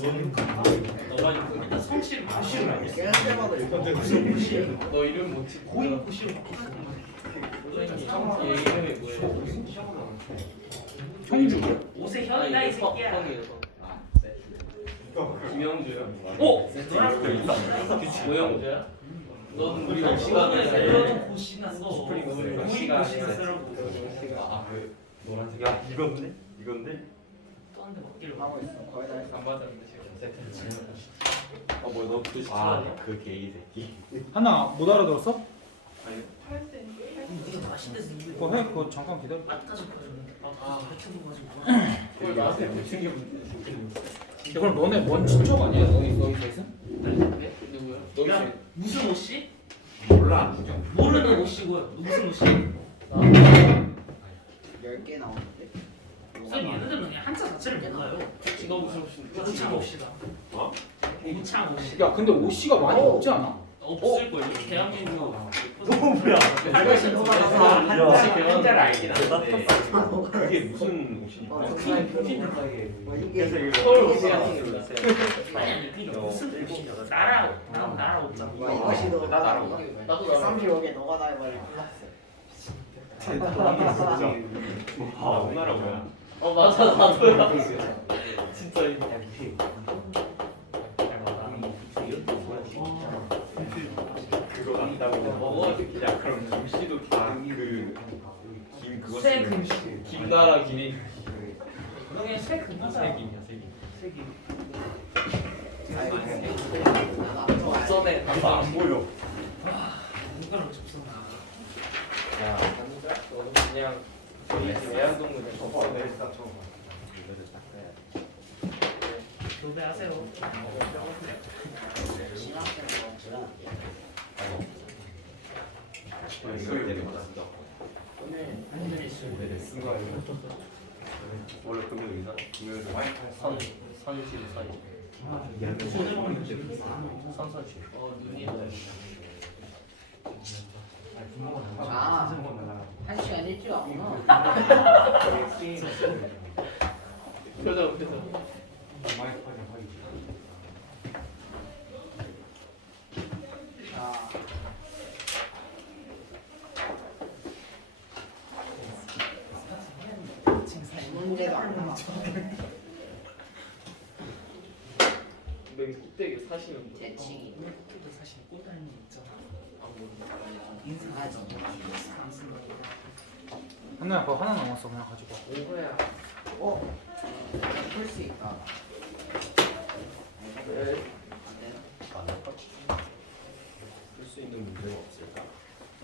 너가 일단 성씨를 고시를 알겠어. 깨는 때마다 이건데 무슨 고시? 너 이름 뭐지? 고인 고시로 바꿨어. 얘 이름이 뭐예요? 형주. 오세현이다 이 새끼야. 성이에요. 김영주야. 오! 뭐야 모자야? 너는 우리 너는 시간에 고시 났어. 스프링 고인 스프링 고시 났으라고. 아그 노란색. 야 이건데? 이건데? 또 한 대 맞기를 하고 있어. 거의 다 했어. 안 받았는데 지금. 어뭐너 그 아그 게이 새끼. 하나 못 알아들었어? 아니 네가 맛있대서 이거 그거 해. 그거 잠깐 기다려. 따뜻하지 가지고. 그걸 나한테 못 챙겨보는데. 야, 그럼 너네 먼 친척 아니야? 너희 셋은? 네? 누구야? 너 야 있지? 무슨 옷이? 몰라. 모르는 옷이고요. 무슨 옷이? 10개 나오는데. 쌤 얘네들은 그냥 한자 자체를 몰라요. 너 무슨 옷인데? 고창 옷이다. 어? 고창 옷이. 야 근데 옷이가 많이 없지 않아? 없을 걸요. 대한민국. 뭐야? 내가 있어. 한자를 알긴 하는데 그게 무슨 옷이냐? 그래서 이거 서울 옷이 아닌 게 아니 아니 그러니까 무슨 옷이냐. 나라 옷잖아. 와 이것이 너 나 나라 나도 나도 35개 너가 다 해버려. 아 오나라 뭐야? 맞아 나도야. 진짜 이 그거 난다고. 야 그럼 김씨도 다그김 그거 새 쓰는 금시. 김나라 김이. 그게 새 금사. 세김이야 세김. 전에 안 보여. 누가랑 접선다. 야 너는 그냥 저희 집 애완동물에 접어. 교배하세요. 오늘 있어요. 원래 금요일 의사 금요일 선실 사이. 선서실. 눈이 아, 1시간 일찍 왔구나. 표정. 자, 문제도 안 나와. 맨 꼭대기 사시는 분. 재칭이. 또 사실 꽃다니는 거 있잖아. 안 보는. 인사하지. 안 쓴다고. 하나야 그거 하나 남았어. 그냥 가지고 와. 오호야. 어? 풀수 있다. 왜? 안 되나? 쓸수 있는 문제가 없을까?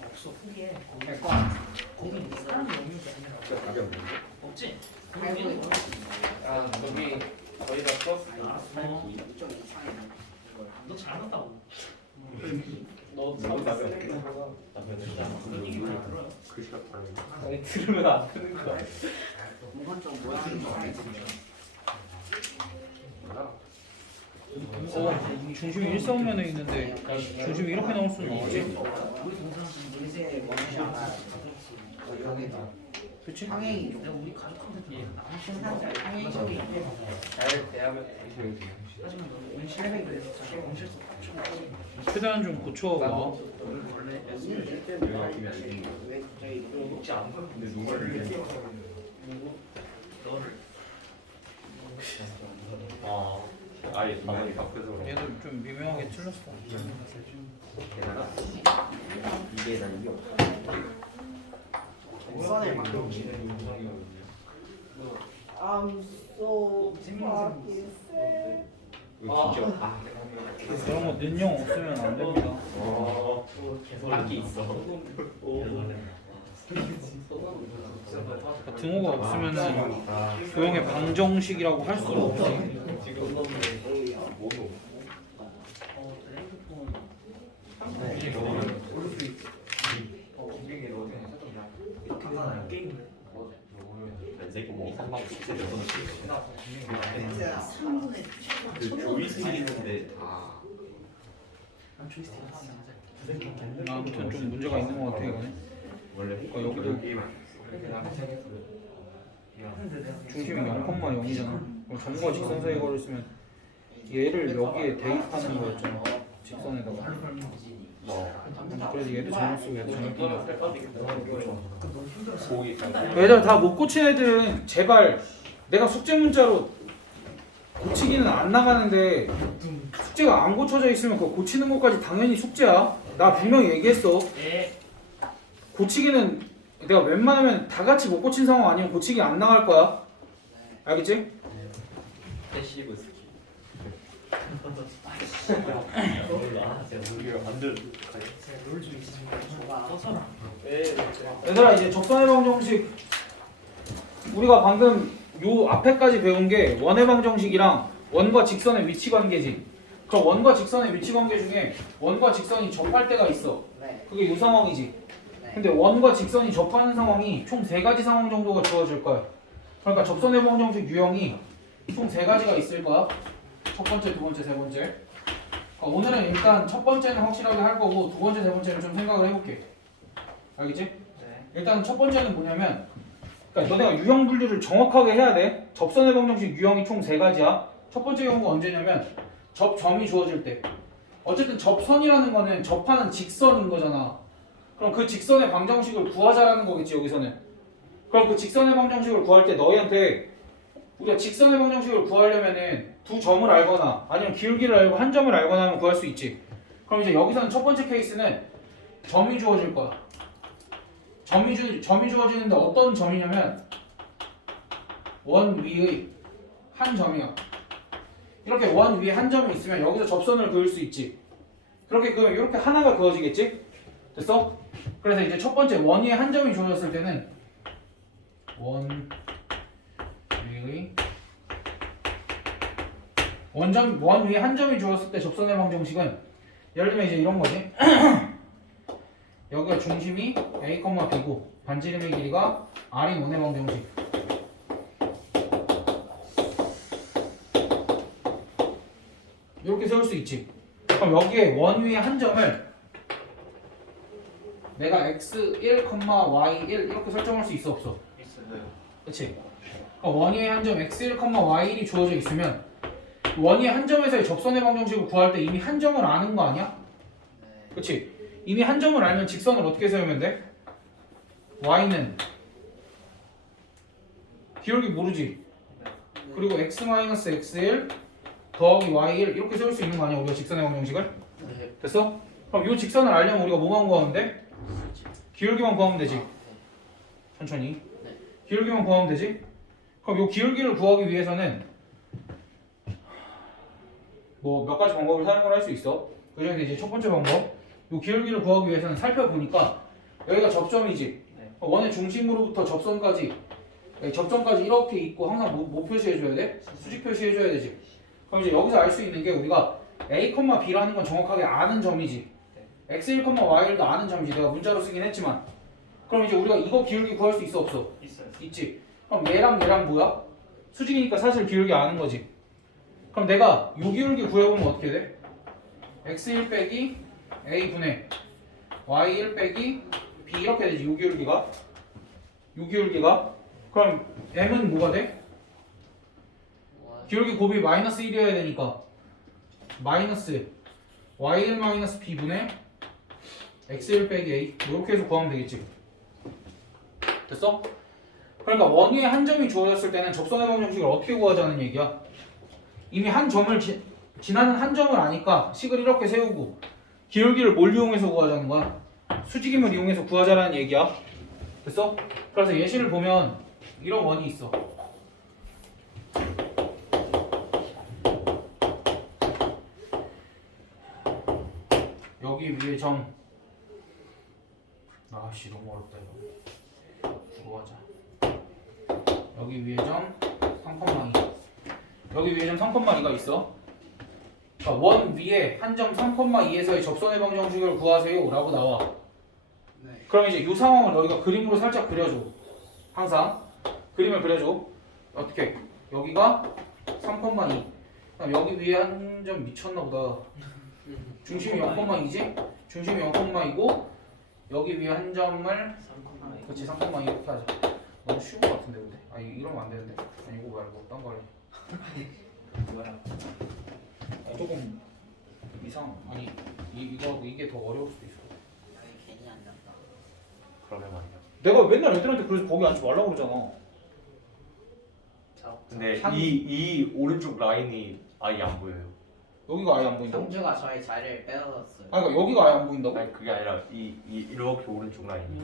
없어 후기에 거기 될 거. 같아. 거기 사람이 없는 게 아니라 답이 없는데? 없지. 알고 거기는 있어. 아 저기 저희가 플러스. 어. 좀 이상해. 너 잘한다고. 너 너도 답이 쓰는 없겠다. 거구나. 답이 없겠다. 그런 얘기 많이 들어요. 글씨가 다르네. 아니 들으면 안 되는 거야. 이건 좀 모양이 이상해. 중심이 일사면에 있는데 중심이 이렇게 나올 수는 없지. 우리 동생한테 인쇄 뭔지 알아? 여기다. 그치? 상행이 내가 우리 가족한테 나무 생산자 상행적이 잘 대하면 하지만 너는 온실백을 해서 온실속 최대한 좀 고쳐봐. 원래 왜 갑자기 녹지 않아. 근데 누구를 너를 아예 중간에 바뀌어서 얘도 좀 미묘하게 틀렸어. 게다가 이게 난 이게 없어. 선을 만들고 I'm so fucking sad. 이거 진짜 이런 거 는영 없으면 안 됩니다. 딱히 있어. 등호가 없으면은 조용의 방정식이라고 할 수가 없지. 뭐도 게임을 렌즈고 뭐 3만 6천 6천 진짜 3분의 그 조이스틱 있는데 다 난 조이스틱 안 쓰는 아무튼 좀 문제가 있는 것 같아 이거는. 원래 여기도 게임 안 근데 내가 중심이 0,0이잖아. 그럼 점과 직선 사이 거리를 쓰면 얘를 여기에 대입하는 거였잖아. 직선에다가. 그래서 얘도 정말 쓰고 얘도 정말 쓰고. 고기 얘들 다 못 고친 애들은 제발 내가 숙제 문자로 고치기는 안 나가는데 숙제가 안 고쳐져 있으면 그거 고치는 것까지 당연히 숙제야. 나 분명히 얘기했어. 네. 고치기는 내가 웬만하면 다 같이 못 고친 상황 아니면 고치기 안 나갈 거야. 알겠지? 패시브 스킬. 몰라. 제가 무기를 만들. 얘들아 이제 적선의 방정식 우리가 방금 요 앞에까지 배운 게 원의 방정식이랑 원과 직선의 위치 관계지. 그럼 원과 직선의 위치 관계 중에 원과 직선이 접할 때가 있어. 네. 그게 요 상황이지. 네. 근데 원과 직선이 접하는 상황이 총 3가지 상황 정도가 주어질 거야. 그러니까 접선의 방정식 유형이 총 3가지가 있을 거야. 첫 번째, 두 번째, 세 번째. 그러니까 오늘은 일단 첫 번째는 확실하게 할 거고 두 번째, 세 번째는 좀 생각을 해볼게. 알겠지? 네. 일단 첫 번째는 뭐냐면 그러니까 너네가 유형 분류를 정확하게 해야 돼. 접선의 방정식 유형이 총 3가지야. 첫 번째 경우가 언제냐면 접점이 주어질 때. 어쨌든 접선이라는 거는 접하는 직선인 거잖아. 그럼 그 직선의 방정식을 구하자라는 거겠지 여기서는. 그럼 그 직선의 방정식을 구할 때 너희한테 우리가 직선의 방정식을 구하려면은 두 점을 알거나 아니면 기울기를 알고 한 점을 알거나 하면 구할 수 있지. 그럼 이제 여기서는 첫 번째 케이스는 점이 주어질 거야. 점이 주어지는데 어떤 점이냐면 원 위의 한 점이야. 이렇게 원 위에 한 점이 있으면 여기서 접선을 그을 수 있지. 그렇게 그으면 이렇게 하나가 그어지겠지? 됐어? 그래서 이제 첫 번째 원 위에 한 점이 주어졌을 때는 원 위의 원 위에 한 점이 주어졌을 때 접선의 방정식은 예를 들면 이제 이런 거지. 여기가 중심이 A, B고 반지름의 길이가 R인 원의 방정식. 이렇게 세울 수 있지. 그럼 여기에 원 위에 한 점을 내가 x1, y1 이렇게 설정할 수 있어 없어? 그치? 그럼 원 위에 한 점 x1, y1이 주어져 있으면 원 위에 한 점에서의 접선의 방정식을 구할 때 이미 한 점을 아는 거 아니야? 그치? 이미 한 점을 알면 직선을 어떻게 세우면 돼? y는 기울기 모르지? 그리고 x-x1 더하기 y1 이렇게 세울 수 있는 거 아니야 우리가 직선의 방정식을? 됐어? 그럼 이 직선을 알려면 우리가 뭐만 구하면 돼? 기울기만 구하면 되지. 천천히. 기울기만 구하면 되지. 그럼 이 기울기를 구하기 위해서는 뭐 몇 가지 방법을 사용을 할 수 있어. 그 중에 이제 첫 번째 방법. 이 기울기를 구하기 위해서는 살펴보니까 여기가 접점이지. 원의 중심으로부터 접선까지 이렇게 있고 항상 뭐 표시해줘야 돼? 수직 표시해줘야 되지. 그럼 이제 여기서 알 수 있는 게 우리가 A, B라는 건 정확하게 아는 점이지. X1, Y를 아는 점이지. 내가 문자로 쓰긴 했지만. 그럼 이제 우리가 이거 기울기 구할 수 있어 없어? 있어요. 있지. 그럼 얘랑 뭐야? 수직이니까 사실 기울기 아는 거지. 그럼 내가 요 기울기 구해보면 어떻게 돼? X1 빼기 A 분의 Y1 빼기 B 이렇게 되지. 요 기울기가. 그럼 M은 뭐가 돼? 기울기 곱이 마이너스 1이어야 되니까 마이너스 Y1 마이너스 B 분의 X1 빼기 A 이렇게 해서 구하면 되겠지. 됐어? 그러니까 원 위에 한 점이 주어졌을 때는 접선의 방정식을 어떻게 구하자는 얘기야. 이미 한 점을 지나는 한 점을 아니까 식을 이렇게 세우고 기울기를 뭘 이용해서 구하자는 거야? 수직임을 이용해서 구하자라는 얘기야. 됐어? 그래서 예시를 보면 이런 원이 있어. 여기 위에 점 아씨 너무 어렵다 이거. 구하자. 여기 위에 점 3,2 여기 위에 점 3,2가 있어. 그러니까 원 위에 한 점 3,2에서의 접선의 방정식을 구하세요 라고 나와. 그럼 이제 이 상황을 너희가 그림으로 살짝 그려줘. 항상 그림을 그려줘. 어떻게? 여기가 3,2 그럼 여기 위에 한 점 미쳤나 보다. 중심이 0,2지? 중심이 0,2고 여기 위에 한 점을 그렇지 3,2 이렇게 하자. 너무 쉬운 것 같은데 근데? 아 이러면 안 되는데. 아니 이거 말고 딴 거 할래. 뭐야? 이상 아니 이거하고 이게 더 어려울 수도 있어. 괜히 앉았다. 그러면 말이야. 내가 맨날 애들한테 그래서 거기 앉지 말라고 그러잖아. 자, 근데 상- 이 오른쪽 라인이 아예 안 보여요. 여기가 아예 안 보인다고? 성주가 저희 자리를 빼앗았어요. 아니 그러니까 여기가 아예 안 보인다고? 아니 그게 아니라 이렇게 오른쪽 라인이.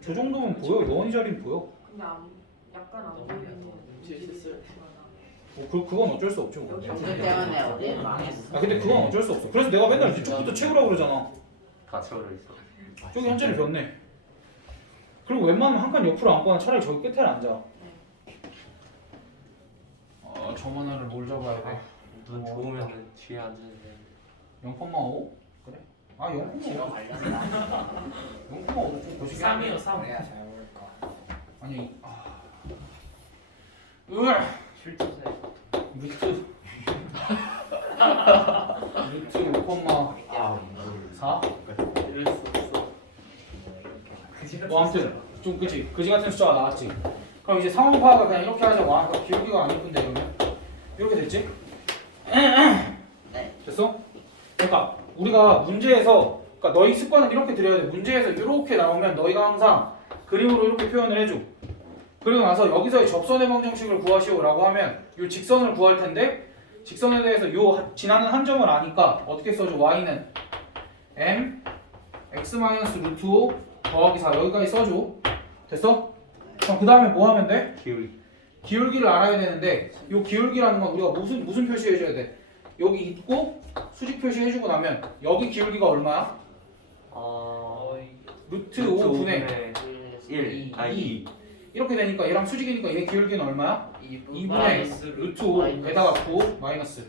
저 정도면 보여. 너희 자리는 보여. 근데 약간 안 보이는 실수했어요. 그건 어쩔 수 없죠. 여기 성주 때문에 어디 망했어. 아 근데 그건 어쩔 수 없어. 그래서 내가 맨날 이쪽부터 채우라고 그러잖아. 다 채워져 있어. 저기 한 자리 비었네. 그리고 웬만하면 한 칸 옆으로 앉거나 차라리 저기 끝에 앉아. 아, 저만 하를 뭘 잡아야 돼? 눈 좋으면은 뒤에 앉는데. 0,5? 그래? 아 0,5. 뒤로 갈렸다. 0,5도 좀 거시기 3이요 3. 그래야 잘 올까. 아니 으아 실투세. 루트 루트 5,4 이럴 수 없어. 뭐 아무튼 좀 그치 그지 같은 숫자가 나왔지. 그럼 이제 상황 파악을 그냥 이렇게 하자고. 아 기울기가 안 예쁜데 이러면 이렇게 됐지? 네. 됐어? 그러니까 우리가 문제에서 그러니까 너희 습관은 이렇게 들여야 돼. 문제에서 이렇게 나오면 너희가 항상 그림으로 이렇게 표현을 해줘. 그리고 나서 여기서의 접선의 방정식을 구하시오라고 하면 이 직선을 구할 텐데 직선에 대해서 요 지나는 한 점을 아니까 어떻게 써줘? y는 m x-루트 5 더하기 4 여기까지 써줘. 됐어? 그럼 그 다음에 뭐 하면 돼? 기울기. 기울기를 알아야 되는데 이 기울기라는 건 우리가 무슨 표시해줘야 돼? 여기 있고 수직 표시해주고 나면 여기 기울기가 얼마야? 루트 5분의 1. 아 2. 이렇게 되니까 얘랑 수직이니까 얘 기울기는 얼마야? 2분의 마이너스 루트 5에다가 9 마이너스.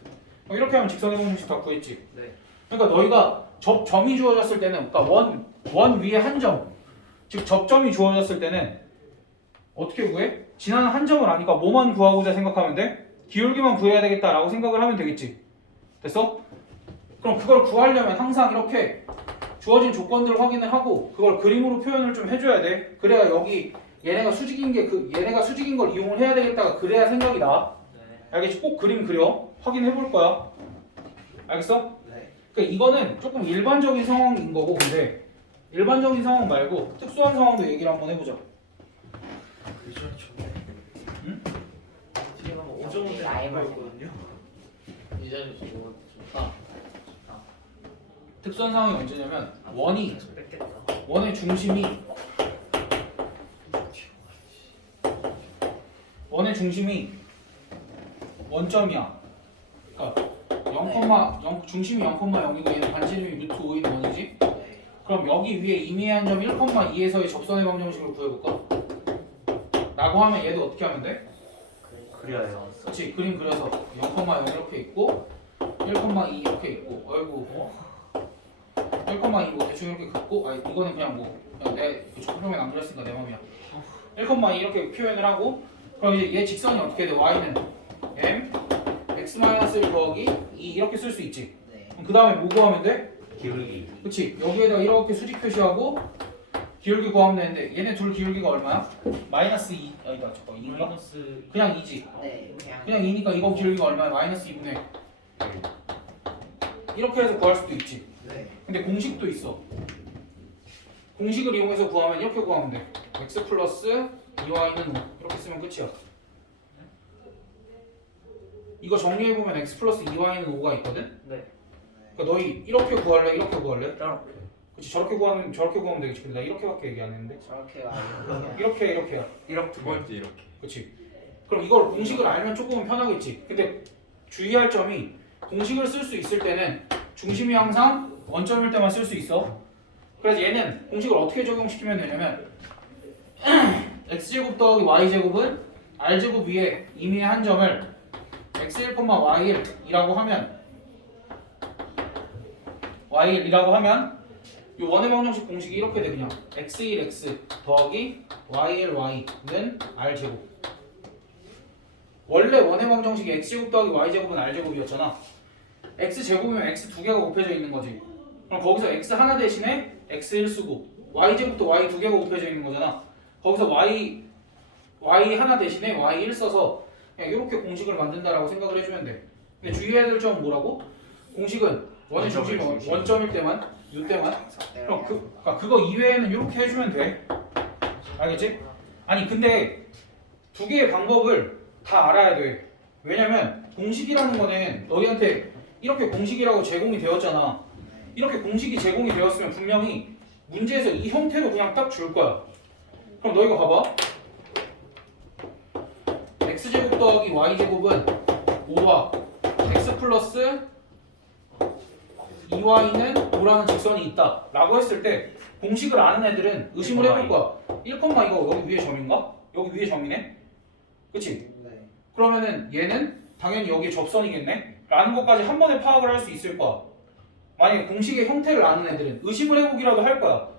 이렇게 하면 직선의 방정식 다 구했지. 네. 그러니까 너희가 점이 주어졌을 때는 그러니까 원 위에 한 점, 즉 접점이 주어졌을 때는 어떻게 구해? 지나는 한 점을 아니까 뭐만 구하고자 생각하면 돼? 기울기만 구해야 되겠다라고 생각을 하면 되겠지. 됐어? 그럼 그걸 구하려면 항상 이렇게 주어진 조건들을 확인을 하고 그걸 그림으로 표현을 좀 해줘야 돼. 그래야 여기 얘네가 수직인 게 얘네가 수직인 걸 이용을 해야 되겠다가 그래야 생각이 나. 네. 알겠지? 꼭 그림 그려. 확인해 볼 거야. 알겠어? 네. 그러니까 이거는 조금 일반적인 상황인 거고 근데 일반적인 상황 말고 특수한 상황도 얘기를 한번 해보자. 그전 좋네. 응? 지금 한 5점 대 나이거든요. 이전 좋다. 특수한 상황이 언제냐면 뺏겠다. 원의 중심이 원점이야. 그러니까 0, 중심이 0,0이고 얘는 반지름이 루트 5인 원이지. 네. 그럼 여기 위에 임의의 한 점 1,2에서의 접선의 방정식을 구해볼까? 라고 하면 얘도 어떻게 하면 돼? 그래요. 그렇지 그림 그려서 0,0 이렇게 있고 1,2 이렇게 있고 어이구 1,2고 대충 이렇게 긋고 아 이거는 그냥 뭐 그냥 내 조금만 안 그렸으니까 내 맘이야. 1,2 이렇게 표현을 하고 그럼 이제 얘 직선이 어떻게 돼? y는 m x-1 더하기 2 이렇게 쓸 수 있지. 네. 그럼 그 다음에 뭐 구하면 돼? 기울기. 그치 여기에다 이렇게 수직 표시하고 기울기 구하면 되는데 얘네 둘 기울기가 얼마야? 마이너스 2 아니다 잠깐 2인가? 마이너스 그냥 2지 네. 그냥 2니까 이거 기울기가 얼마야? 마이너스 2분의 이렇게 해서 구할 수도 있지. 네. 근데 공식도 있어. 공식을 이용해서 구하면 이렇게 구하면 돼. x 플러스 2y는 5 이렇게 쓰면 끝이야. 이거 정리해보면 x 플러스 2y는 5가 있거든? 네. 그러니까 너희 이렇게 구할래? 이렇게 구할래? 이렇게. 그치 저렇게 구하면 되겠지. 근데 나 이렇게밖에 얘기 안 했는데 저렇게가 이렇게야. 이렇게 두 번째 이렇게. 그치 그럼 이걸 공식을 알면 조금은 편하겠지. 근데 주의할 점이 공식을 쓸 수 있을 때는 중심이 항상 원점일 때만 쓸 수 있어. 그래서 얘는 공식을 어떻게 적용시키면 되냐면 x제곱 더하기 y제곱은 r제곱 위에 임의의 한 점을 x1, y1이라고 하면 이 원의 방정식 공식이 이렇게 돼. 그냥 x1x 더하기 y1y는 r제곱. 원래 원의 방정식이 x제곱 더하기 y제곱은 r제곱이었잖아. x제곱이면 x 두 개가 곱해져 있는 거지. 그럼 거기서 x 하나 대신에 x1 쓰고 y제곱도 y 두 개가 곱해져 있는 거잖아. 거기서 y 하나 대신에 y1 써서 그냥 이렇게 공식을 만든다라고 생각을 해주면 돼. 근데 주의해야 될 점은 뭐라고? 공식은 원의 중심이 원점일 때만, 요 때만. 그럼 그러니까 그거 이외에는 이렇게 해주면 돼. 알겠지? 아니 근데 두 개의 방법을 다 알아야 돼. 왜냐면 공식이라는 거는 너희한테 이렇게 공식이라고 제공이 되었잖아. 이렇게 공식이 제공이 되었으면 분명히 문제에서 이 형태로 그냥 딱 줄 거야. 그럼 너희가 봐봐. x제곱 더하기 y제곱은 5와 x 플러스 2y는 5라는 직선이 있다 라고 했을 때 공식을 아는 애들은 의심을 해볼 거야. 1, 이거 여기 위에 점인가? 여기 위에 점이네? 그치? 네. 그러면은 얘는 당연히 여기에 접선이겠네? 라는 것까지 한 번에 파악을 할 수 있을 거야. 만약에 공식의 형태를 아는 애들은 의심을 해보기라도 할 거야.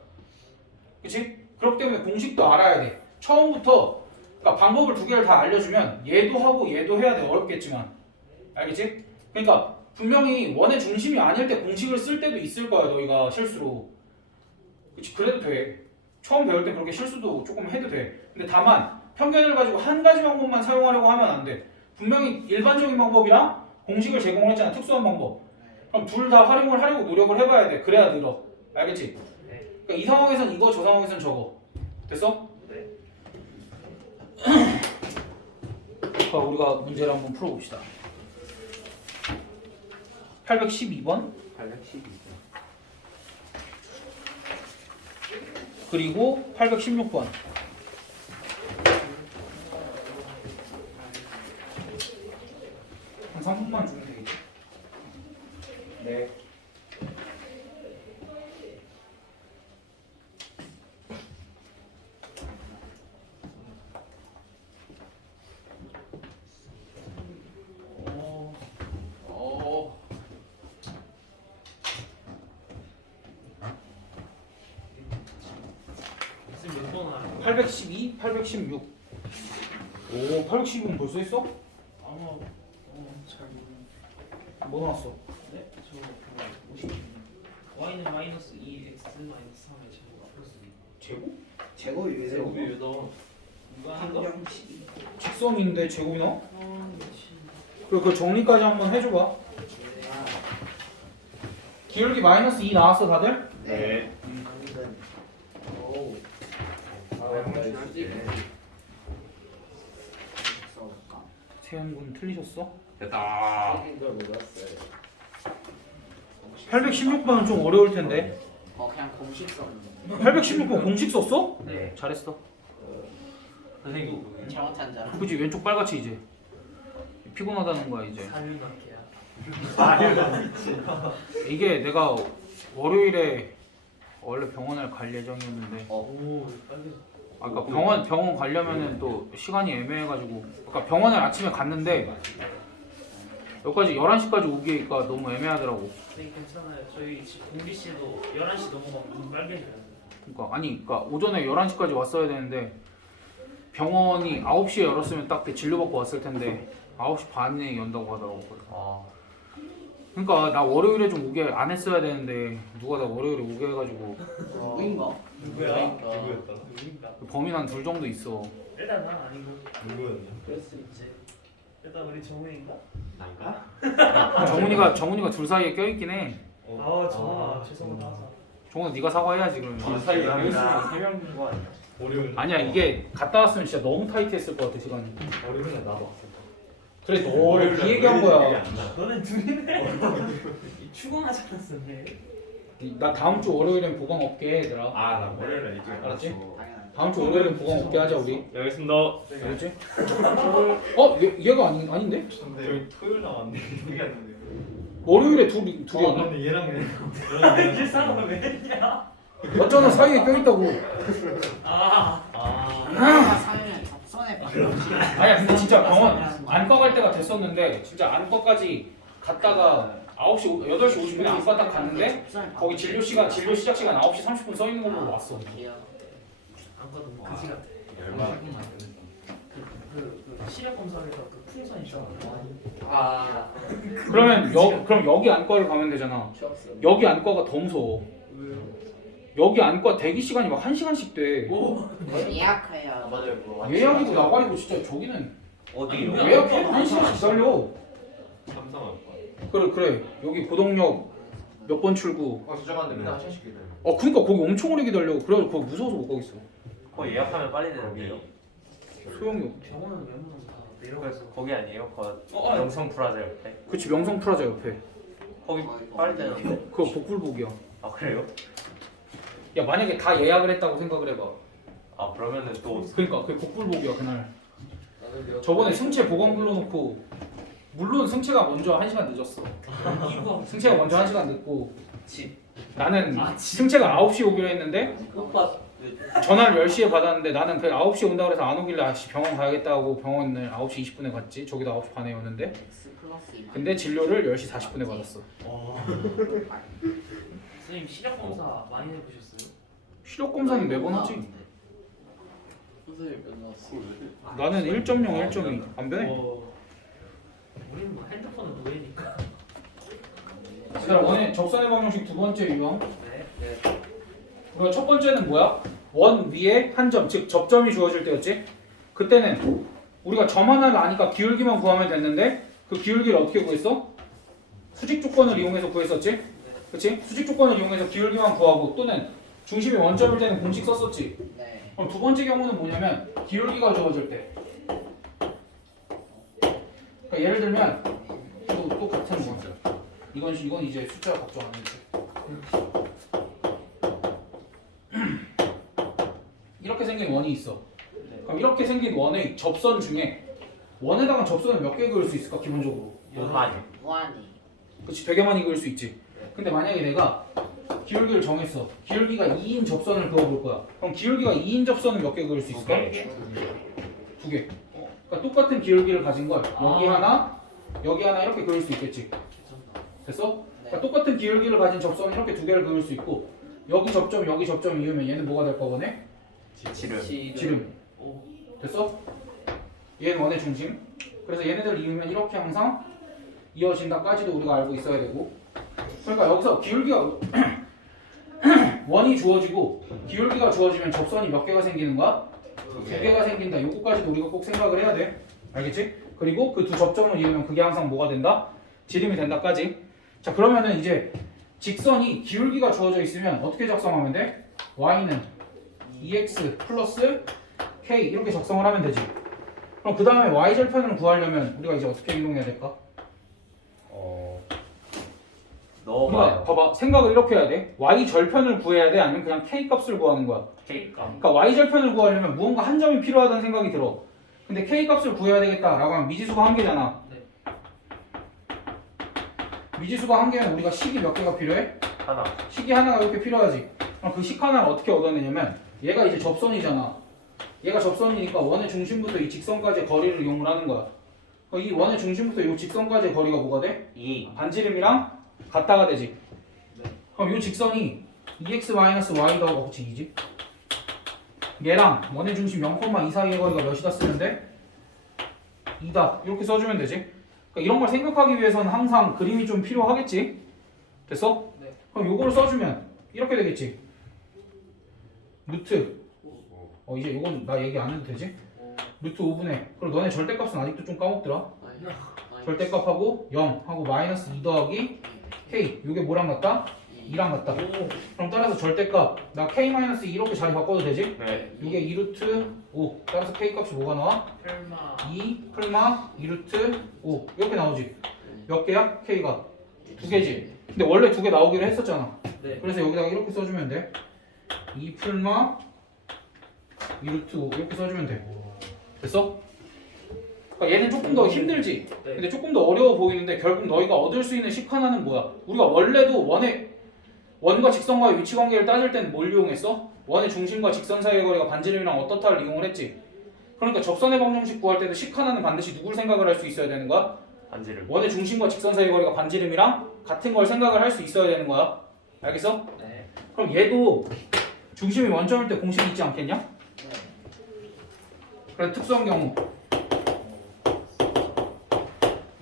그치? 그렇기 때문에 공식도 알아야 돼. 처음부터 그러니까 방법을 두 개를 다 알려주면 얘도 하고 얘도 해야 돼. 어렵겠지만 알겠지? 그러니까 분명히 원의 중심이 아닐 때 공식을 쓸 때도 있을 거야. 너희가 실수로. 그치? 그래도 돼. 처음 배울 때 그렇게 실수도 조금 해도 돼. 근데 다만 편견을 가지고 한 가지 방법만 사용하려고 하면 안 돼. 분명히 일반적인 방법이랑 공식을 제공했잖아. 특수한 방법. 그럼 둘 다 활용을 하려고 노력을 해봐야 돼. 그래야 늘어. 알겠지? 그러니까 이 상황에선 이거, 저 상황에선 저거. 됐어? 네. 자, 우리가 문제를 한번 풀어봅시다. 812번 812. 그리고 816번. 한 3분만 주면 되겠지? 네. 지금 몇 번 하는 812, 816. 오, 816은 벌써 했어? 아마 잘 모르는. 뭐 나왔어? 네? 저 50. y는 마이너스 2 x 마이너스 3의 제곱 플러스 2. 제곱? 제곱이 왜 제곱이 세우고? 왜 넣어? 누가 한 거? 한정식. 직선인데 제곱이 나와? 아 미친. 그 정리까지 한번 해줘봐. 기울기 마이너스 2 나왔어 다들? 네. 당근. 오. 써볼까? 세현군 틀리셨어? 됐다. 생긴 걸 몰랐어요. 816번은 좀 어려울 텐데. 그냥 공식 썼는데. 816번 공식 썼어? 네. 잘했어. 선생님. 잘못한 줄 알아. 그지 왼쪽 빨갛지 이제. 피곤하다는 거야 이제. 사륜학회야. 이게 내가 월요일에 원래 병원을 갈 예정이었는데 오 빨개. 아까 병원 가려면은 또 시간이 애매해가지고 아까 병원을 아침에 갔는데 여기까지 11시까지 오기가 너무 애매하더라고. 네 괜찮아요. 저희 집 공기 씨도 11시 넘어가면 눈 빨개져요. 그러니까 오전에 11시까지 왔어야 되는데 병원이 9시에 열었으면 딱 그 진료받고 왔을 텐데 9시 반에 연다고 하더라고. 그러니까 나 월요일에 좀 오게 안 했어야 되는데 누가 나 월요일에 오게 해가지고 누구인가? 누구야? 누구였다? 누구인가? 범인 한 둘 정도 있어. 일단 난 아니고 누구였냐? 그럴 수 있지. 일단 우리 정우인가? 난가? 정훈이가 둘 사이에 껴있긴 해. 아 정우아 죄송하다. 정훈아 네가 사과해야지 그러면. 둘 사이에 여기서 3명인 거 아니야? 월요일. 아니야 이게 갔다 왔으면 진짜 너무 타이트했을 것 같아 시간이. 월요일에 나도 왔을 그래 너를 그 얘기한 거야. 너네 둘이네. 추궁하지 않았었네. 나 다음 주 월요일엔 보강 없게 해 얘들아. 아나 월요일에 일찍 알았지? 당연하지. 다음 주 월요일엔 보강 없게 하자 우리. 네, 알겠습니다. 알았지? 얘가 아닌데? 저희 토요일 나왔는데 여기 왔는데. 월요일에 둘이었나? 근데 얘랑 이게 사람 왜 했냐? 맞잖아 사이에 껴있다고. 아, 사연은 접선에 아니야 근데 진짜 병원 안과 갈 때가 됐었는데 진짜 안과까지 갔다가 8시 8시 50분에 안과 딱 갔는데 거기 진료 시작 시간 9시 30분 써 있는 걸로 왔어. 안과도 뭐 그지 같아. 열받. 그 시력 검사에서 그 풍선 있잖아. 그러면 그럼 여기 안과를 가면 되잖아. 여기 안과가 더 무서워. 왜요? 여기 안과 대기 시간이 막 1시간씩 돼. 예약해야. 맞아요. 예약이고 나발이고 진짜 저기는 어디요? 예약해 1시간씩 기다려. 삼성할 거야. 그래 여기 고덕역 몇 번 출구. 수정하는데 맨날 한 시간씩 기다려. 그니까 거기 엄청 오래 기다려. 그래가지고 거기 무서워서 못 가겠어. 거기 예약하면 빨리 되는데요. 소용이 없지. 병원은 웬만하면 다 내려가서 거기 아니에요? 거 어, 영성 프라자 옆에. 그치 명성 프라자 옆에. 거기 빨리 되는데. 그거 복불복이야. 아 그래요? 야 만약에 다 예약을 했다고 생각을 해봐. 아 그러면은 또 그러니까 그게 복불복이야 그날. 저번에 승채 보건 불러놓고 물론 승채가 먼저 1시간 늦었어. 이유가 승채가 먼저 1시간 늦고 집 나는 승채가 9시에 오기로 했는데 오빠 전화를 10시에 받았는데 나는 그 9시에 온다고 해서 안 오길래 아씨 병원 가야겠다고 병원을 9시 20분에 갔지. 저기도 9시 반에 오는데 X 플러스 2. 근데 진료를 10시 40분에 받았어. 선생님 시력 검사 많이 해보셨어요? 시력 검사는 매번 하지. 선생님 몇 나왔어? 나는 1.0, 1.2 안 변해. 우리는 뭐 핸드폰은 노예니까. 얘들아 원의 접선의 방정식 두 번째 유형. 네. 우리가 첫 번째는 뭐야? 원 위에 한 점, 즉 접점이 주어질 때였지. 그때는 우리가 점 하나를 아니까 기울기만 구하면 됐는데 그 기울기를 어떻게 구했어? 수직 조건을 이용해서 구했었지. 그치? 수직 조건을 이용해서 기울기만 구하고 또는 중심이 원점일 때는 공식 썼었지. 네. 그럼 두 번째 경우는 뭐냐면 기울기가 주어질 때. 그러니까 예를 들면 또 같은 거. 이건 이제 숫자 걱정 안 해도 돼. 이렇게 생긴 원이 있어. 그럼 이렇게 생긴 원의 접선 중에 원에다가 접선을 몇 개 그을 수 있을까 기본적으로? 많이. 무한히. 그렇지 되게 많이 그을 수 있지. 근데 만약에 내가 기울기를 정했어. 기울기가 2인 접선을 그어볼 거야. 그럼 기울기가 2인 접선은 몇 개 그을 수 있을까? 두 개. 그러니까 똑같은 기울기를 가진 걸 여기 하나, 여기 하나 이렇게 그을 수 있겠지. 됐어? 그러니까 똑같은 기울기를 가진 접선은 이렇게 두 개를 그을 수 있고 여기 접점, 여기 접점 이으면 얘는 뭐가 될 거거네? 지름. 지름. 됐어? 얘는 원의 중심. 그래서 얘네들 이으면 이렇게 항상 이어진다까지도 우리가 알고 있어야 되고. 그러니까 여기서 기울기가 원이 주어지고 기울기가 주어지면 접선이 몇 개가 생기는 거야? 두 개가 생긴다. 요거까지도 우리가 꼭 생각을 해야 돼. 알겠지? 그리고 그 두 접점을 이으면 그게 항상 뭐가 된다? 지름이 된다까지. 자 그러면은 이제 직선이 기울기가 주어져 있으면 어떻게 작성하면 돼? y는 2x 플러스 k 이렇게 작성을 하면 되지. 그럼 그 다음에 y절편을 구하려면 우리가 이제 어떻게 행동해야 될까? 우리가 넣어봐요. 봐봐 생각을 이렇게 해야 돼. y절편을 구해야 돼? 아니면 그냥 k 값을 구하는 거야? 케이크. 그러니까 y절편을 구하려면 무언가 한 점이 필요하다는 생각이 들어. 근데 k 값을 구해야 되겠다라고 하면 미지수가 한 개잖아. 네. 미지수가 한 개면 우리가 식이 몇 개가 필요해? 하나. 식이 하나가 이렇게 필요하지. 그럼 그 식 하나를 어떻게 얻어내냐면 얘가 이제 접선이잖아. 얘가 접선이니까 원의 중심부터 이 직선까지의 거리를 이용을 하는 거야. 이 원의 중심부터 이 직선까지의 거리가 뭐가 돼? 2. 반지름이랑 같다가 되지. 네. 그럼 이 직선이 2x-y 더하고 그치 2지? 얘랑 원의 중심 0,2 사이의 거리가 몇이다 쓰는데 2다 이렇게 써주면 되지. 그러니까 이런 걸 생각하기 위해서는 항상 그림이 좀 필요하겠지. 됐어? 네. 그럼 요거를 써주면 이렇게 되겠지. 루트 이제 요건 나 얘기 안 해도 되지? 루트 5분의 그리고 너네 절대값은 아직도 좀 까먹더라. 절대값하고 0 하고 마이너스 2 더하기 k 요게 뭐랑 같다? 2랑 같다. 그럼 따라서 절대값 나 k-2 이렇게 자리 바꿔도 되지? 네. 이게 2루트 5 따라서 k 값이 뭐가 나와? 설마 2 풀마 2루트 5 이렇게 나오지. 몇 개야? k가 두 개지. 근데 원래 두 개 나오기로 했었잖아. 네. 그래서 여기다가 이렇게 써주면 돼. 2 풀마 2루트 5 이렇게 써주면 돼. 됐어? 그러니까 얘는 조금 더 힘들지. 네. 근데 조금 더 어려워 보이는데 결국 너희가 얻을 수 있는 식 하나는 뭐야? 우리가 원래도 원과 직선과의 위치 관계를 따질 때는 뭘 이용했어? 원의 중심과 직선 사이의 거리가 반지름이랑 어떻다를 이용을 했지. 그러니까 접선의 방정식 구할 때도 식 하나는 반드시 누굴 생각을 할 수 있어야 되는 거야? 반지름. 원의 중심과 직선 사이의 거리가 반지름이랑 같은 걸 생각을 할 수 있어야 되는 거야. 알겠어? 네. 그럼 얘도 중심이 원점일 때 공식이 있지 않겠냐? 그래 특수한 경우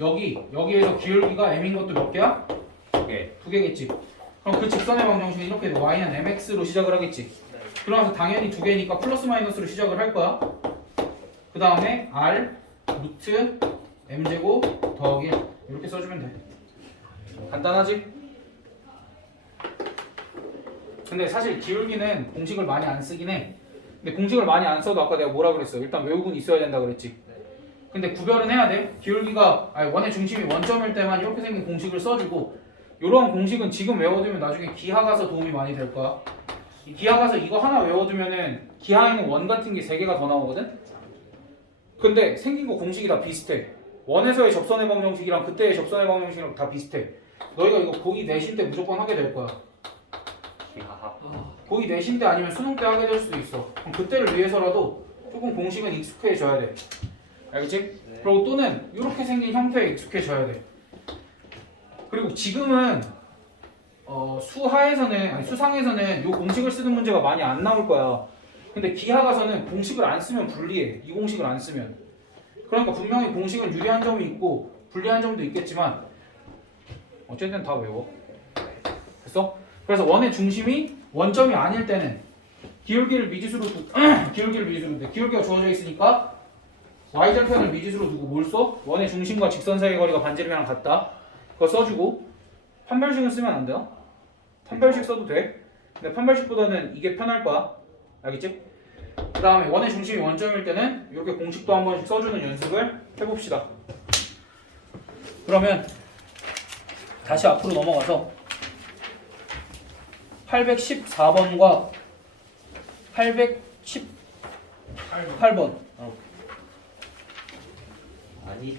여기에서 기울기가 m인 것도 몇 개야? 개. 두 개겠지. 그럼 그 직선의 방정식은 이렇게 돼. y는 mx로 시작을 하겠지. 네. 그러면서 당연히 두 개니까 플러스 마이너스로 시작을 할 거야. 그 다음에 r 루트 m제곱 더하기 이렇게 써주면 돼. 간단하지? 근데 사실 기울기는 공식을 많이 안 쓰긴 해. 근데 공식을 많이 안 써도 아까 내가 뭐라 그랬어? 일단 외우고는 있어야 된다 그랬지. 근데 구별은 해야 돼. 기울기가 원의 중심이 원점일 때만 이렇게 생긴 공식을 써주고, 이러한 공식은 지금 외워두면 나중에 기하 가서 도움이 많이 될 거야. 이 기하 가서 이거 하나 외워두면은 기하에는 원 같은 게 3개가 더 나오거든. 근데 생긴 거 공식이 다 비슷해. 원에서의 접선의 방정식이랑 그때의 접선의 방정식이랑 다 비슷해. 너희가 이거 고2 내신 때 무조건 하게 될 거야. 기하하. 고2 내신 때 아니면 수능 때 하게 될 수도 있어. 그럼 그때를 위해서라도 조금 공식은 익숙해져야 돼. 알겠지? 네. 그리고 또는 이렇게 생긴 형태에 익숙해져야 돼. 그리고 지금은 수하에서는 아니 수상에서는 이 공식을 쓰는 문제가 많이 안 나올 거야. 근데 기하 가서는 공식을 안 쓰면 불리해. 이 공식을 안 쓰면. 그러니까 분명히 공식은 유리한 점이 있고 불리한 점도 있겠지만 어쨌든 다 외워. 됐어? 그래서 원의 중심이 원점이 아닐 때는 기울기를 미지수로 기울기를 미지수로 돼. 기울기가 주어져 있으니까 y절편을 미지수로 두고 뭘 써? 원의 중심과 직선 사이의 거리가 반지름이랑 같다. 그거 써주고 판별식은 쓰면 안 돼요. 판별식 써도 돼. 근데 판별식보다는 이게 편할 거야. 알겠지? 그 다음에 원의 중심이 원점일 때는 이렇게 공식도 한 번씩 써주는 연습을 해봅시다. 그러면 다시 앞으로 넘어가서 814번과 818번 아니.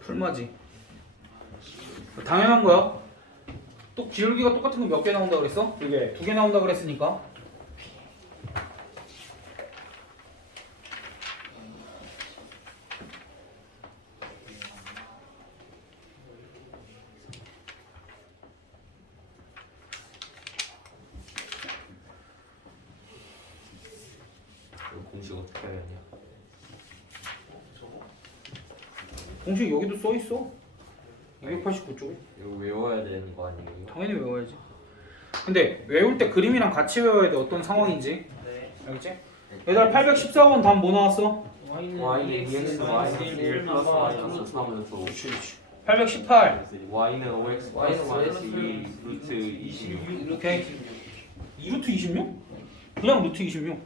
풀마지. 당연한 거야. 또 기울기가 똑같은 거 몇 개 나온다 그랬어? 2개. 2개 나온다 그랬으니까. 공식 어떻게 해야 되냐? 공식 여기도 써 있어. 289쪽에. 이거 외워야 되는 거 아니에요? 당연히 외워야지. 근데 외울 때 그림이랑 같이 외워야 돼. 어떤 상황인지. 네. 알겠지? 얘들아 814번 답 뭐 나왔어? y는 y는 2x 마이너스 1 플러스 마이너스 3은 또 818. y는 5x 플러스 마이너스 2 루트 26. 이렇게 2루트 26? 그냥 루트 26.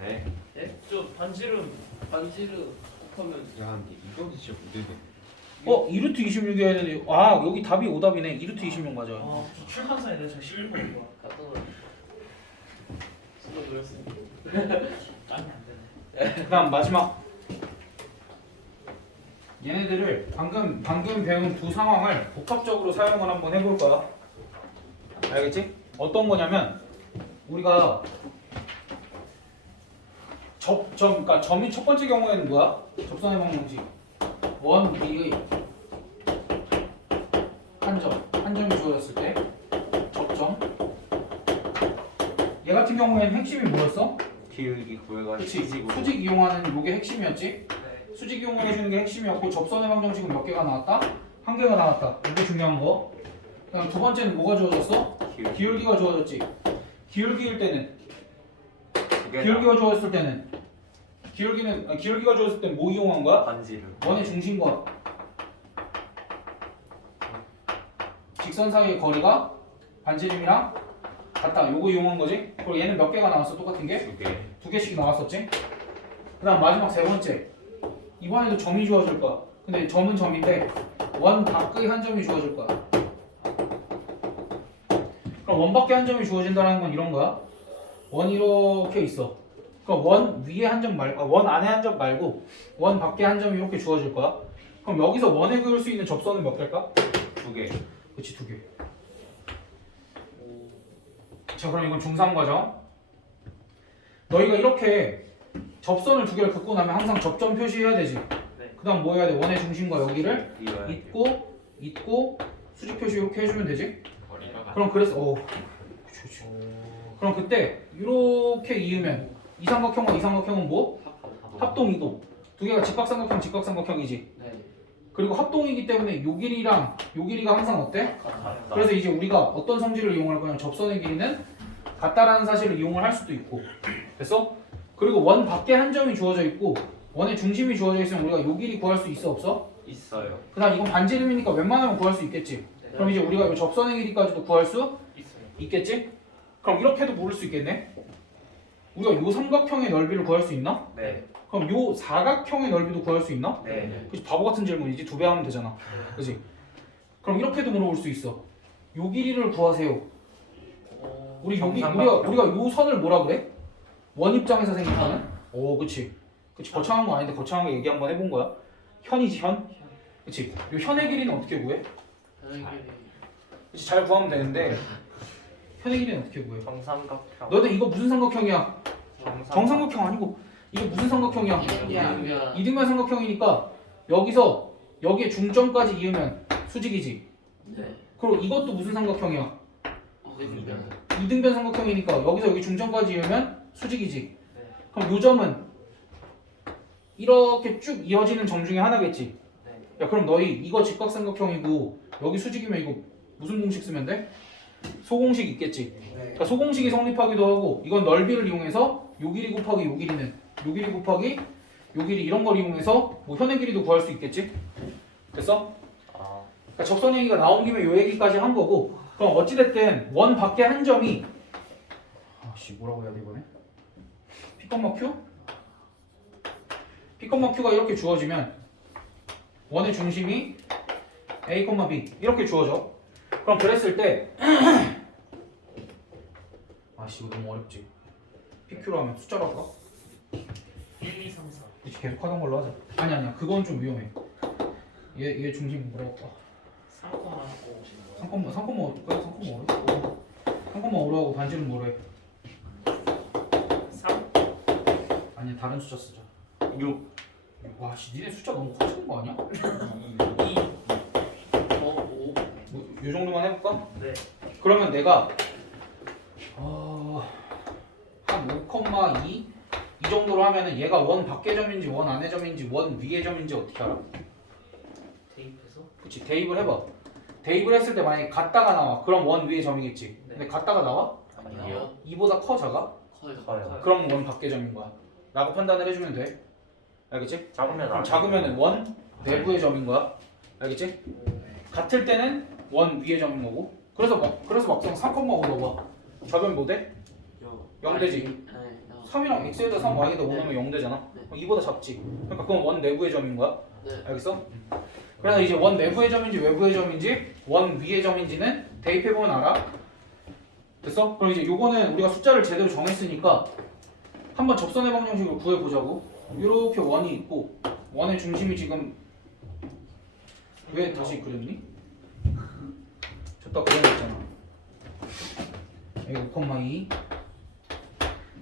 네. 네? 저 반지름 곱하면 야 근데 이건 진짜 무대네. 2루트 26이어야 되는데 여기 답이 오답이네. 2루트 26 맞아요. 저 출판사에 내가 저 실력 본 거야. 짱이 안 되네. 그 다음 마지막. 얘네들을 방금 배운 두 상황을 복합적으로 사용을 한번 해볼 거야. 알겠지? 어떤 거냐면 우리가 그러니까 점이 첫 번째 경우에는 뭐야? 접선의 방정식. 원 B의 한 점이 주어졌을 때 접점. 얘 같은 경우에는 핵심이 뭐였어? 기울기 구해가지고 그치? 수직으로. 수직 이용하는 요게 핵심이었지? 네. 수직 이용해 주는 게 핵심이었고 접선의 방정식은 몇 개가 나왔다? 한 개가 나왔다. 이게 중요한 거. 그다음 두 번째는 뭐가 주어졌어? 기울기가 주어졌지. 기울기일 때는 기울기가 주어졌을 때는 기울기가 주어졌을 때는 뭐 이용한 거야? 반지름. 원의 중심과 직선 사이의 거리가 반지름이랑 같다. 요거 이용한 거지. 그리고 얘는 몇 개가 나왔어? 똑같은 게? 2개. 2개씩 나왔었지? 그 다음 마지막 세 번째. 이번에도 점이 주어질 거야. 근데 점은 점인데 원 밖의 한 점이 주어질 거야. 그럼 원 밖의 한 점이 주어진다는 건 이런 거야. 원 이렇게 있어. 그럼 원 위에 한 점 말고, 원 안에 한 점 말고 원 밖에 한 점이 이렇게 주어질 거야. 그럼 여기서 원에 그을 수 있는 접선은 몇 개일까? 2개. 그치, 2개. 자, 그럼 이건 중3 과정. 너희가 이렇게 접선을 2개를 긋고 나면 항상 접점 표시해야 되지. 네. 그 다음 뭐 해야 돼? 원의 중심과 여기를 이어야 돼. 있고 수직 표시 이렇게 해주면 되지. 거리가 그럼 그래서 좋지. 그럼 그때 이렇게 이으면 이삼각형과 이삼각형은 뭐? 합동이동. 2개가 직각삼각형, 직각삼각형이지. 네. 그리고 합동이기 때문에 요 길이랑 요 길이가 항상 어때? 같다. 그래서 이제 우리가 어떤 성질을 이용할 거냐면 접선의 길이는 같다라는 사실을 이용을 할 수도 있고. 됐어? 그리고 원 밖에 한 점이 주어져 있고 원의 중심이 주어져 있으면 우리가 요 길이 구할 수 있어 없어? 있어요. 그 다음 이건 반지름이니까 웬만하면 구할 수 있겠지. 그럼 이제 우리가 이 접선의 길이까지도 구할 수 있어요. 있겠지? 그럼 이렇게도 물을 수 있겠네? 우리가 요 삼각형의 넓이를 구할 수 있나? 네. 그럼 요 사각형의 넓이도 구할 수 있나? 네. 그치, 바보 같은 질문이지. 2배 하면 되잖아. 그치? 그럼 이렇게도 물어볼 수 있어. 요 길이를 구하세요. 우리가 요 선을 뭐라 그래? 원 입장에서 생각하는? 오, 그치. 거창한 거 아닌데 거창하게 얘기 한번 해본 거야. 현이지, 현? 그치? 요 현의 길이는 어떻게 구해? 그치, 잘 구하면 되는데 현의 길이는 어떻게 구해? 정삼각형. 너희들 이거 무슨 삼각형이야? 정삼각형 아니고 이거 무슨 삼각형이야? 이등변. 이등변 삼각형이니까 여기서 여기에 중점까지 이으면 수직이지. 네. 그리고 이것도 무슨 삼각형이야? 이등변. 이등변 삼각형이니까 여기서 여기 중점까지 이으면 수직이지. 그럼 요 점은 이렇게 쭉 이어지는 점 중에 하나겠지. 야, 그럼 너희 이거 직각삼각형이고 여기 수직이면 이거 무슨 공식 쓰면 돼? 소공식 있겠지. 그러니까 소공식이 성립하기도 하고 이건 넓이를 이용해서 요 길이 곱하기 요 길이는 요 길이 곱하기 요 길이 이런 걸 이용해서 뭐 현의 길이도 구할 수 있겠지. 됐어? 그러니까 접선 얘기가 나온 김에 요 얘기까지 한 거고. 그럼 어찌됐든 원 밖에 한 점이 아씨 뭐라고 해야 돼 이번에? P, Q? P, Q가 이렇게 주어지면 원의 중심이 A, B 이렇게 주어져. 그럼 그랬을 때 아씨 이거 너무 어렵지. PQ로 하면 숫자로 할까? 1, 2, 3, 4. 그치, 계속 하던 걸로 하자. 아니야 그건 좀 위험해. 얘 중심 뭐라고 할까? 3콤마 하고 오시는 거예요? 3콤마 어떨까요? 3콤마 어려워. 3콤마 어려워하고 반지름 뭐래? 3? 아니야 다른 숫자 쓰자. 6. 와씨 니네 숫자 너무 커지는 거 아니야? 2. 5. 뭐, 요 정도만 해볼까? 네. 그러면 내가 한 5,2 이 정도로 하면은 얘가 원 밖의 점인지 원 안의 점인지 원 위의 점인지 어떻게 알아? 대입해서? 그치 대입을 해봐. 대입을 했을 때 만약에 같다가 나와 그럼 원 위의 점이겠지. 근데 같다가 나와? 아니요. 2보다 커 작아? 커요. 그럼 원 밖의 점인 거야 라고 판단을 해주면 돼. 알겠지? 작으면 그럼 안 작으면은 원 내부의 점인 거야. 알겠지? 같을 때는 원 위의 점인 거고. 그래서 막상 3,5 넣어봐. 좌변 뭐 돼? 0 되지. 3이랑 x에다 3, y에다 5 넣으면 0 되잖아. 그럼 2보다 작지. 그러니까 그건 원 내부의 점인 거야. 알겠어? 그래서 이제 원 내부의 점인지 외부의 점인지 원 위의 점인지는 대입해보면 알아. 됐어? 그럼 이제 요거는 우리가 숫자를 제대로 정했으니까 한번 접선의 방정식을 구해보자고. 이렇게 원이 있고 원의 중심이 지금 왜 다시 그렸니? 줬다 그려놨잖아. 여기 5,2.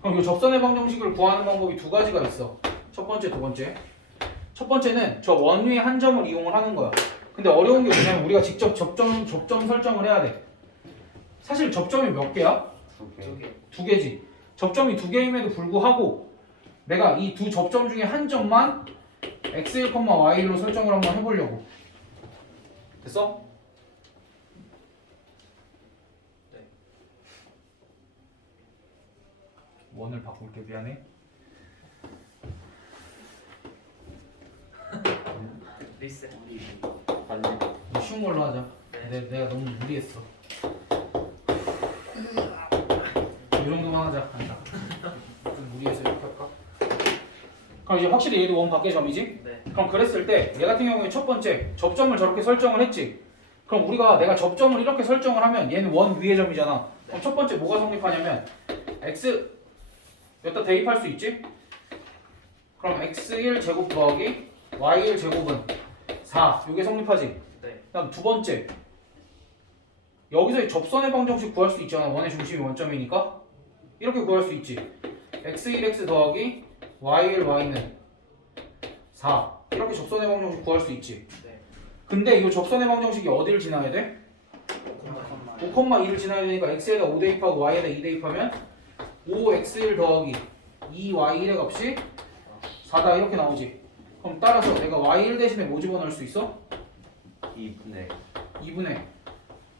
그럼 이 접선의 방정식을 구하는 방법이 두 가지가 있어. 첫 번째, 두 번째. 첫 번째는 저 원 위에 한 점을 이용을 하는 거야. 근데 어려운 게 뭐냐면 우리가 직접 접점 설정을 해야 돼. 사실 접점이 몇 개야? 2개. 두 개지. 접점이 두 개임에도 불구하고 내가 이 두 접점 중에 한 점만 x1, y1로 설정을 한번 해보려고. 됐어? 네. 원을 바꿀게. 미안해. 리셋. 쉬운 걸로 하자. 내가 너무 무리했어. 그만하자. 아니다. 좀 무리해서 이렇게 할까? 그럼 이제 확실히 얘도 원 밖의 점이지? 네. 그럼 그랬을 때 얘 같은 경우에 첫 번째 접점을 저렇게 설정을 했지. 그럼 우리가 내가 접점을 이렇게 설정을 하면 얘는 원 위의 점이잖아. 그럼 첫 번째 뭐가 성립하냐면 x 여기다 대입할 수 있지? 그럼 x1 제곱 더하기 y1 제곱은 4. 이게 성립하지? 네. 그다음 두 번째 여기서 접선의 방정식 구할 수 있잖아. 원의 중심이 원점이니까 이렇게 구할 수 있지. x1x 더하기 y1 y는 4. 이렇게 접선의 방정식 구할 수 있지. 네. 근데 이 접선의 방정식이 어디를 지나야 돼? 5,2를 지나야 되니까 x에다 5 대입하고 y에다 2 대입하면 5x1 더하기 2y1의 값이 4다 이렇게 나오지. 그럼 따라서 내가 y1 대신에 뭐 집어넣을 수 있어? 2분의 2분의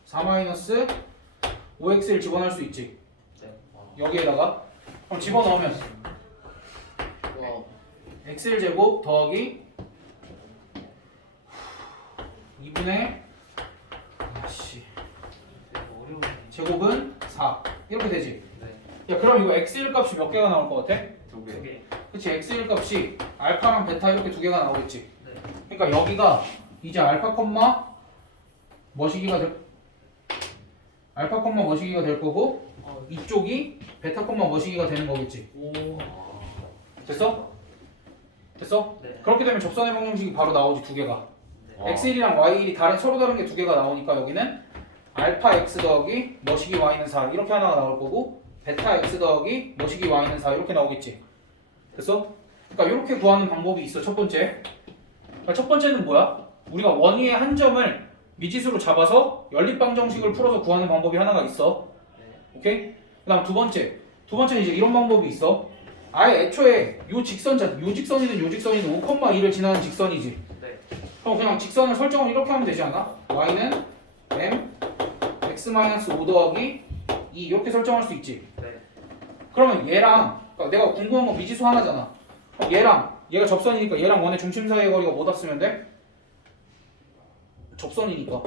4 마이너스 5x를 집어넣을 수 있지. 네. 여기에다가 그럼 집어넣으면 와. x1 제곱 더하기 2분의 어려운. 제곱은 4 이렇게 되지. 네. 야 그럼 이거 x1 값이 몇 개가 나올 것 같아? 2개. 2개. 그치 x1 값이 알파랑 베타 이렇게 두 개가 나오겠지. 네. 그러니까 여기가 이제 알파 콤마 머시기가 될 알파 콤마 머시기가 될 거고 이쪽이 베타 콤마 머시기가 되는 거겠지. 오. 됐어? 됐어? 네. 그렇게 되면 접선의 방정식이 바로 나오지 두 개가. 네. x1이랑 y1이 서로 다른 게 두 개가 나오니까 여기는 알파 x 더하기 머시기 y는 4 이렇게 하나가 나올 거고 베타 x 더하기 머시기 y는 4 이렇게 나오겠지. 됐어? 그러니까 이렇게 구하는 방법이 있어. 첫 번째. 그러니까 첫 번째는 뭐야? 우리가 원위의 한 점을 미지수로 잡아서 연립방정식을 풀어서 구하는 방법이 하나가 있어. 오케이? 그다음 두 번째는 이제 이런 방법이 있어. 아예 애초에 요 직선이든 요 직선이든 5,2를 지나는 직선이지. 네. 그럼 그냥 직선을 설정을 이렇게 하면 되지 않아? y는 m x-5 더하기 2 이렇게 설정할 수 있지. 네. 그러면 얘랑 그러니까 내가 궁금한 건 미지수 하나잖아. 그럼 얘가 접선이니까 얘랑 원의 중심 사이의 거리가 뭐다 쓰면 돼? 접선이니까.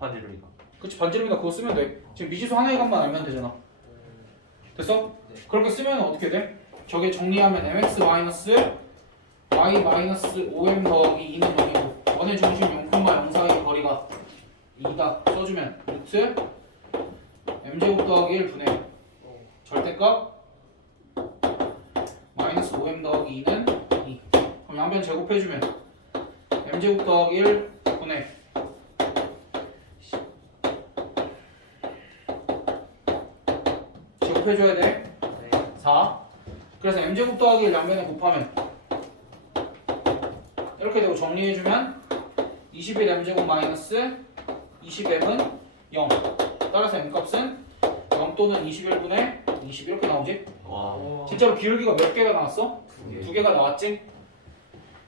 반지름이니까. 그치 반지름이니까 그거 쓰면 돼. 지금 미지수 하나의 값만 알면 되잖아. 됐어? 네. 그렇게 쓰면 어떻게 돼? 저게 정리하면 mx y 5m 더하기 2는 0이고 원의 중심 0,0 사이의 거리가 2다 써주면 루트 m제곱 더하기 1분의 절대값 마이너스 5m 더하기 2는 2. 그럼 양변 제곱해주면 m제곱 더하기 1 분의 제곱해줘야 돼. 네. 4. 그래서 m제곱 더하기 1 양변에 곱하면 이렇게 되고 정리해주면 21m제곱 마이너스 20m은 0. 따라서 m값은 0 또는 21분의 20 이렇게 나오지? 와. 진짜로 기울기가 몇 개가 나왔어? 2개. 두 개가 나왔지?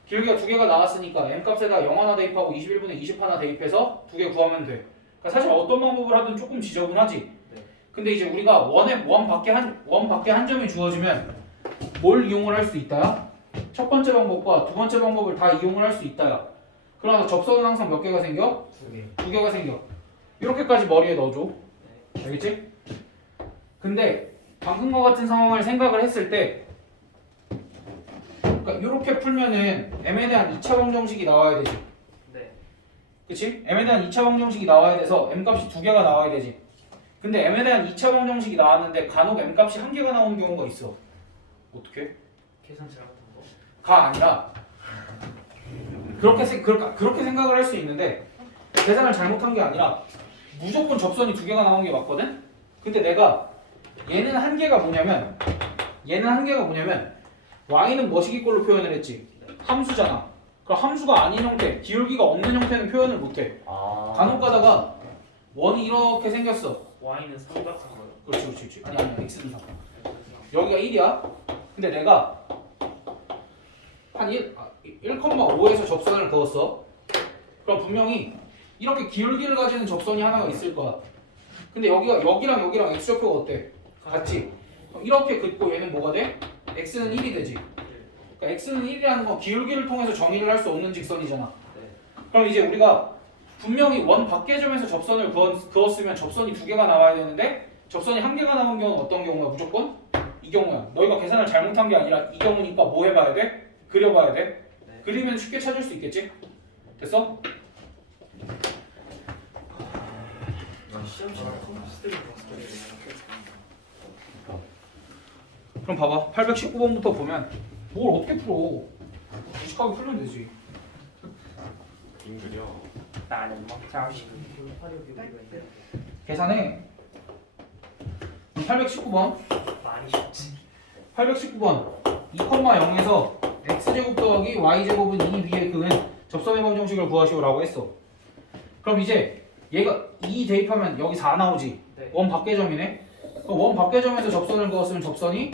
기울기가 두 개가 나왔으니까 m값에다 0 하나 대입하고 21분의 20 하나 대입해서 두 개 구하면 돼. 그러니까 사실 어떤 방법을 하든 조금 지저분하지. 네. 근데 이제 우리가 원 밖에 한 점이 주어지면 뭘 이용을 할 수 있다야? 첫 번째 방법과 두 번째 방법을 다 이용을 할 수 있다야. 그러나 접선은 항상 몇 개가 생겨? 2개. 두 개가 생겨. 이렇게까지 머리에 넣어줘. 알겠지? 근데 방금과 같은 상황을 생각을 했을 때 그러니까 이렇게 풀면은 m에 대한 2차 방정식이 나와야 되지. 네. 그치? m에 대한 2차 방정식이 나와야 돼서 m값이 두 개가 나와야 되지. 근데 m에 대한 2차 방정식이 나왔는데 간혹 m값이 한 개가 나오는 경우가 있어. 어떻게? 계산 잘못한 거. 가 아니라 그렇게 생각을 할 수 있는데 계산을 잘못한 게 아니라 무조건 접선이 두 개가 나온 게 맞거든? 근데 내가 얘는 한 개가 뭐냐면 y는 머시기꼴로 표현을 했지. 함수잖아. 그럼 함수가 아닌 형태, 기울기가 없는 형태는 표현을 못해. 아. 간혹 가다가 원이 이렇게 생겼어. y는 삼각한 거요. 그렇지. 아니 x는 3. 여기가 1이야. 근데 내가 한 1,5에서 접선을 그었어. 그럼 분명히 이렇게 기울기를 가지는 접선이 하나가 있을 거야. 근데 여기랑 x좌표가 어때? 같지? 그럼 이렇게 긋고 얘는 뭐가 돼? x는 1이 되지. 그러니까 x는 1이라는 건 기울기를 통해서 정의를 할 수 없는 직선이잖아. 네. 그럼 이제 우리가 분명히 원 밖의 점에서 접선을 그었으면 접선이 두 개가 나와야 되는데 접선이 한 개가 나온 경우는 어떤 경우야? 무조건 이 경우야. 너희가 계산을 잘못한 게 아니라 이 경우니까 뭐 해봐야 돼? 그려봐야 돼. 네. 그리면 쉽게 찾을 수 있겠지? 됐어? 시험지는 컴퓨터를 봤어요. 그럼 봐봐. 819번부터 보면 뭘 어떻게 풀어? 무식하게 풀면 되지. 그림 그려. 나는 뭐 자식. 계산해. 819번. 많이 쉽지. 819번 2,0에서 x제곱 더하기 y제곱은 2 위에 그은 접선의 방정식을 구하시오라고 했어. 그럼 이제 얘가 2 대입하면 여기 4 나오지. 네. 원 밖의점이네. 그럼 원 밖의점에서 접선을 그었으면 접선이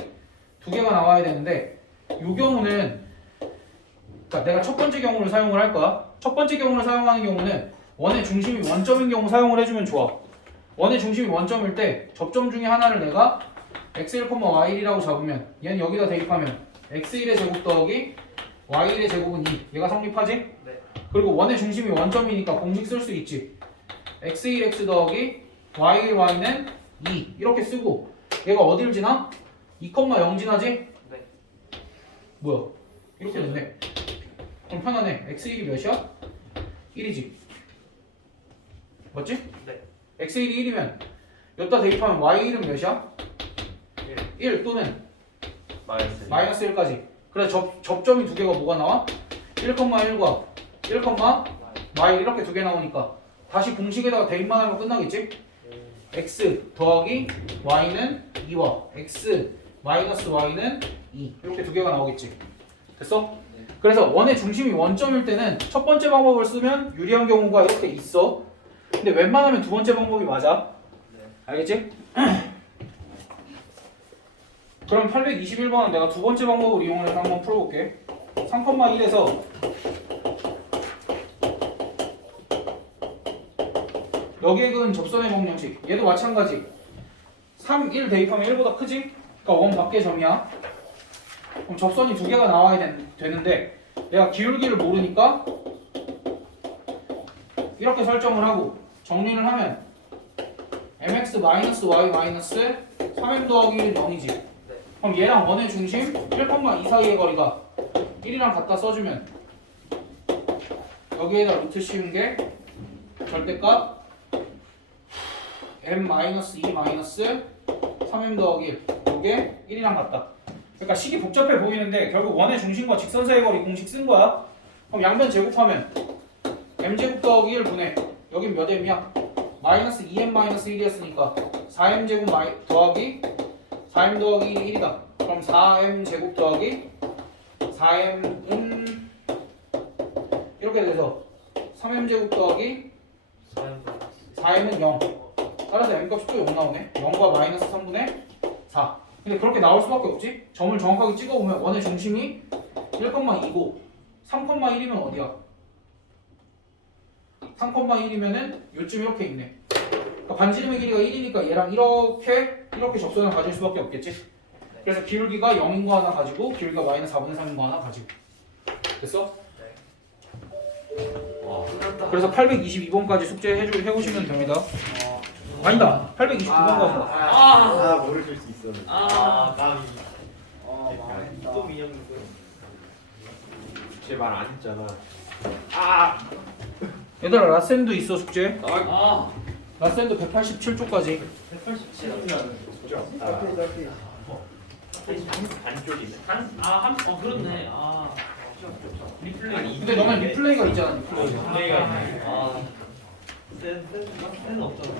두 개가 나와야 되는데 이 경우는 그러니까 내가 첫 번째 경우를 사용을 할 거야. 첫 번째 경우를 사용하는 경우는 원의 중심이 원점인 경우 사용을 해주면 좋아. 원의 중심이 원점일 때 접점 중에 하나를 내가 x1, y1이라고 잡으면 얘는 여기다 대입하면 x1의 제곱 더하기 y1의 제곱은 2. 얘가 성립하지? 네. 그리고 원의 중심이 원점이니까 공식 쓸 수 있지. x1x 더하기 y1y는 2 이렇게 쓰고 얘가 어딜 지나? 2,0 지나지? 네. 뭐야? 이렇게 됐네. 그럼 편하네. x1이 몇이야? 1이지. 맞지? 네. x1이 1이면 여기다 대입하면 y1은 몇이야? 1 또는 마이너스. 마이너스 1까지. 그래서 접점이 두 개가 뭐가 나와? 1,1과 1, y 이렇게 두 개 나오니까 다시 공식에다가 대입만 하면 끝나겠지? x 더하기 y는 2와 x 마이너스 y는 2 이렇게 두 개가 나오겠지. 됐어? 그래서 원의 중심이 원점일 때는 첫 번째 방법을 쓰면 유리한 경우가 이렇게 있어. 근데 웬만하면 두 번째 방법이 맞아. 알겠지? 그럼 821번은 내가 두 번째 방법을 이용해서 한번 풀어볼게. 3,1에서 여기에 그은 접선의 방정식 얘도 마찬가지. 3, 1 대입하면 1보다 크지? 그러니까 원 밖의 점이야. 그럼 접선이 두 개가 나와야 되는데 내가 기울기를 모르니까 이렇게 설정을 하고 정리를 하면 mx-y-3m 더하기 1은 0이지. 그럼 얘랑 원의 중심 1,2 사이의 거리가 1이랑 갖다 써주면 여기에다 루트 씌운 게 절대값 m-2-3m 더하기 1 요게 1이랑 같다. 그러니까 식이 복잡해 보이는데 결국 원의 중심과 직선 사이의 거리 공식 쓴 거야. 그럼 양변 제곱하면 m제곱 더하기 1 분의 여긴 몇 m이야? 마이너스 2m-1이었으니까 4m제곱 더하기 4m 더하기 1이다. 그럼 4m제곱 더하기 4m은 이렇게 돼서 3m제곱 더하기 4m은 0. 따라서 m값이 또 0 나오네. 0과 마이너스 3분의 4. 근데 그렇게 나올 수밖에 없지? 점을 정확하게 찍어보면 원의 중심이 1,2고 3,1이면 어디야? 3,1이면은 요쯤 이렇게 있네. 그러니까 반지름의 길이가 1이니까 얘랑 이렇게 접선을 가질 수밖에 없겠지? 그래서 기울기가 0인 거 하나 가지고 기울기가 마이너스 4분의 3인 거 하나 가지고. 됐어? 그래서 822번까지 숙제 해오시면 됩니다. 아니다. 829번까지. 모르실 수 있었는데. 까비. 망했다. 또 민영이 제 말 안 했잖아. 얘들아 라센도 있어 숙제. 아, 라센도 187쪽까지. 187. 반쪽이네. 그렇네. 리플레이. 근데 너는 리플레이가 있잖아. 리플레이. 리플레이가 있네. 센 없잖아.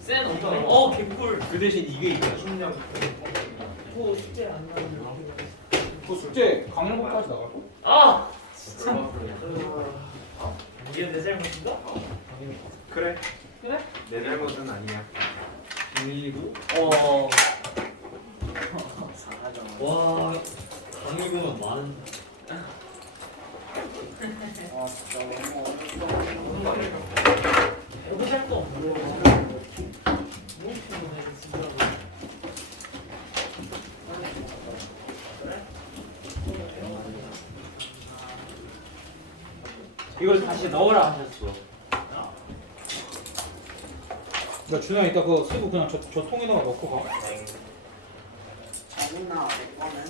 센 없잖아. 개꿀. 그 대신 이게 있잖아. 중량. 또 숙제 안 나오는. 그 숙제 강릉까지 나갈 거? 이게 내 잘못인가? 그래. 그래? 내 잘못은 아니야. 그리고 사하죠. 와 강의금은 많은. 진짜 너무 해보실 거 없는 거. 너무 피곤해 진짜. 이걸 다시 넣으라 하셨어. 야 준호야 이따 그거 쓰고 그냥 저 통에다가 넣고 가. 정훈아 내 거는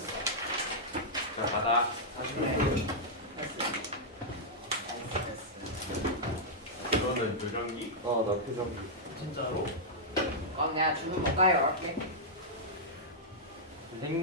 자 받아. 나중에 너는 조정기? 어나 표정기. 진짜로? 그럼 내가 주문 못 가요 할게 선생님